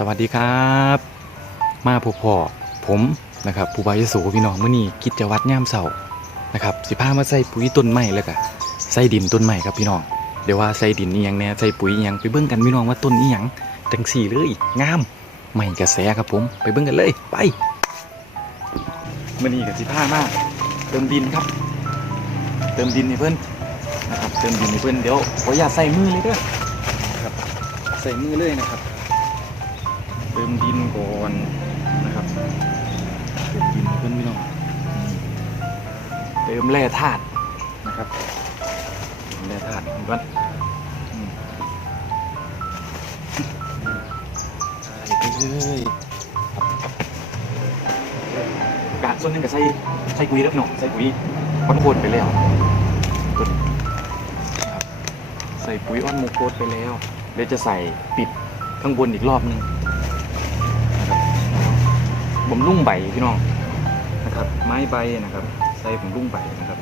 สวัสดีครับ มาพบพ่อผมนะครับผู้บายสูพี่น้องมื้อนี้กิจวัตรยามเสานะครับสิพามาใส่ปุ๋ยต้นไม้แล้วก็ใส่ดินต้นไม้ครับพี่น้องเดี๋ยวว่าใส่ดินนี่ยังแน่ใส่ปุ๋ยอิหยังไปเบิ่งกันพี่น้องว่าต้นนี้ยังจังสี่เลยงามไม่กระแสครับผม ไปเบิ่งกันเลยไปมื้อนี้ก็สิพามาเติมดินครับ เติมดินให้เพิ่อนนะครับเติมดินให้เพิ่อนเดี๋ยวขออย่าใส่มือเลยเด้อนะครับใส่มือเลยนะครับ ติมดินก่อนนะครับ เติมดินเพื่อนพี่น้องเติมแร่ธาตุนะครับแร่ธาตุก่อนอืมใส่ไปเลยกะส่วนหนึงก็ใส่ใส่ปุ๋ยแล้วพี่น้องใส่ปุ๋ยอ้อนโคนไปแล้วใส่ปุ๋ยอ้อนโมโคตไปแล้วเดี๋ยวจะใส่ปิดข้างบนอีกรอบหนึง บำรุงใบพี่น้องนะครับ ไม้ใบนะครับ ใส่บำรุงใบนะครับ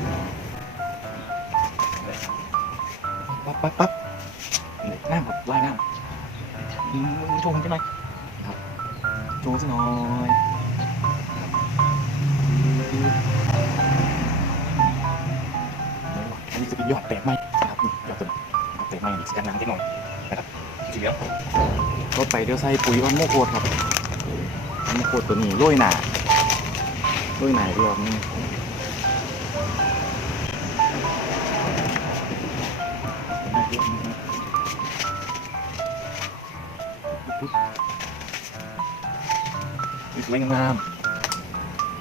ปั๊บปั๊บปั๊บนี่น้ำครับไล่น้ำโชว์กันใช่ไหมครับโชว์สักหน่อยอันนี้จะเป็นยอดแตกไหมนะครับนี่ยอดต้นแตกไหมนี่สีน้ำที่หน่อยนะครับสีเหลืองก็ไปเดี๋ยวใส่ปุ๋ยอ้อนโมโคตครับ อันนี้ขวดตัวนี้โรยหนาโรยหนาอีกรอบนึงสวยงาม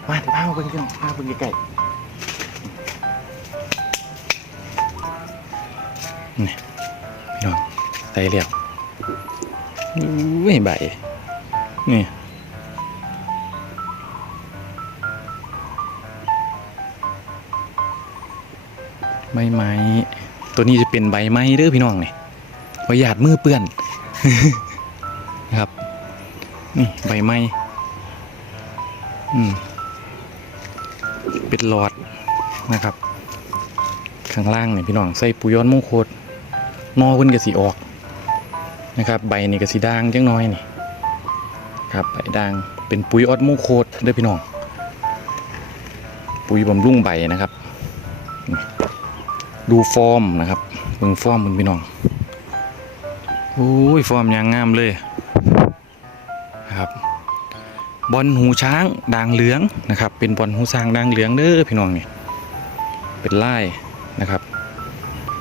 มาเดี๋ยวพามาเบิ่งกันพาเบิ่งใกล้ๆนี่พี่น้องใส่แล้วอุ้ยใบนี่ ใบไม้ ตัวนี้จะเป็นใบไม้เด้อพี่น้องเนี่ยประหยัดมือเปื้อนนะครับนี่ใบไม้อืมเป็นหลอดนะครับ ข้างล่างเนี่ยพี่น้องใส่ปุยย้อนมงโคตนอเพิ่นก็สีออกนะครับ ใบนี่ก็สีด่างจังน้อยนี่ครับใบด่างเป็นปุ๋ยออดมงโคตเด้อพี่น้อง ปุ๋ยบำรุงใบนะครับ ดูฟอร์มนะครับเบิ่งฟอร์มมึงพี่น้องโอ้ยฟอร์มยางงามเลยนะครับบอลหูช้างด่างเหลืองนะครับ เป็นบอลหูช้างด่างเหลืองเด้อพี่น้องเนี่ยเป็นลายนะครับ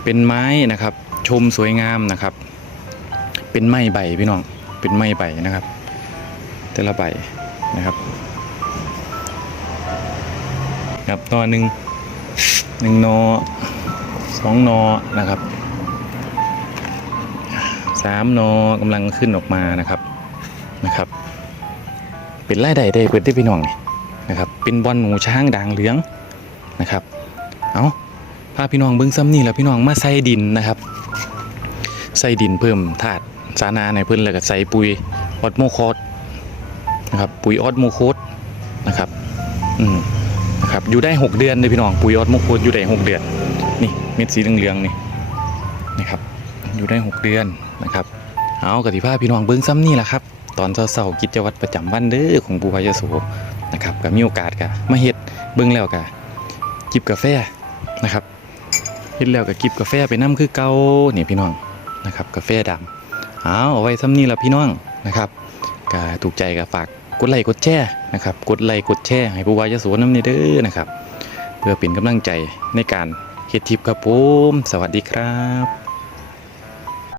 เป็นไม้นะครับ ชมสวยงามนะครับ เป็นไม้ใบพี่น้องเป็นไม้ใบนะครับ แต่ละใบนะครับครับตัวหนึ่งหนึ่งนอ สองนอนะครับสามนอกำลังขึ้นออกมานะครับนะครับ เป็นไล่ใดได้เปิดได้พี่น้องนี่นะครับ เป็นบอลหมูช้างด่างเหลืองนะครับ เอาพาพี่น้องเบิ้งซ้ำนี่แล้วพี่น้องมาใส่ดินนะครับ ใส่ดินเพิ่มธาตุสาราในเพิ่นแล้วก็ใส่ปุ๋ยออดโมโคตนะครับ ปุ๋ยออดโมโคตนะครับ อืมนะครับ อยู่ได้ 6 เดือนเลยพี่น้อง ปุ๋ยออดโมโคตอยู่ได้ 6 เดือน นี่เม็ดสีเหลืองๆนี่นะครับ อยู่ได้ 6 เดือนนะครับเอากติภาพพี่น้องเบิ้งซ้ำนี่แหละครับ ตอนเช้าๆกิจวัตรประจำวันเด้อของปูพายโสนะครับก็มีโอกาสกะมาเฮ็ดเบิ้งแล้วกะจิบกาแฟนะครับเฮ็ดแล้วก็จิบกาแฟไปน้ำคือเก่าเนี่ยพี่น้องนะครับกาแฟดำเอาเอาไว้ซ้ำนี่ละพี่น้องนะครับก็ถูกใจก็ฝากกดไลค์กดแชร์นะครับกดไลค์กดแชร์ให้ปูพายโสน้ำนี่เด้อนะครับ เพื่อเป็นกำลังใจในการ เฮ็ดทิปครับผม สวัสดีครับ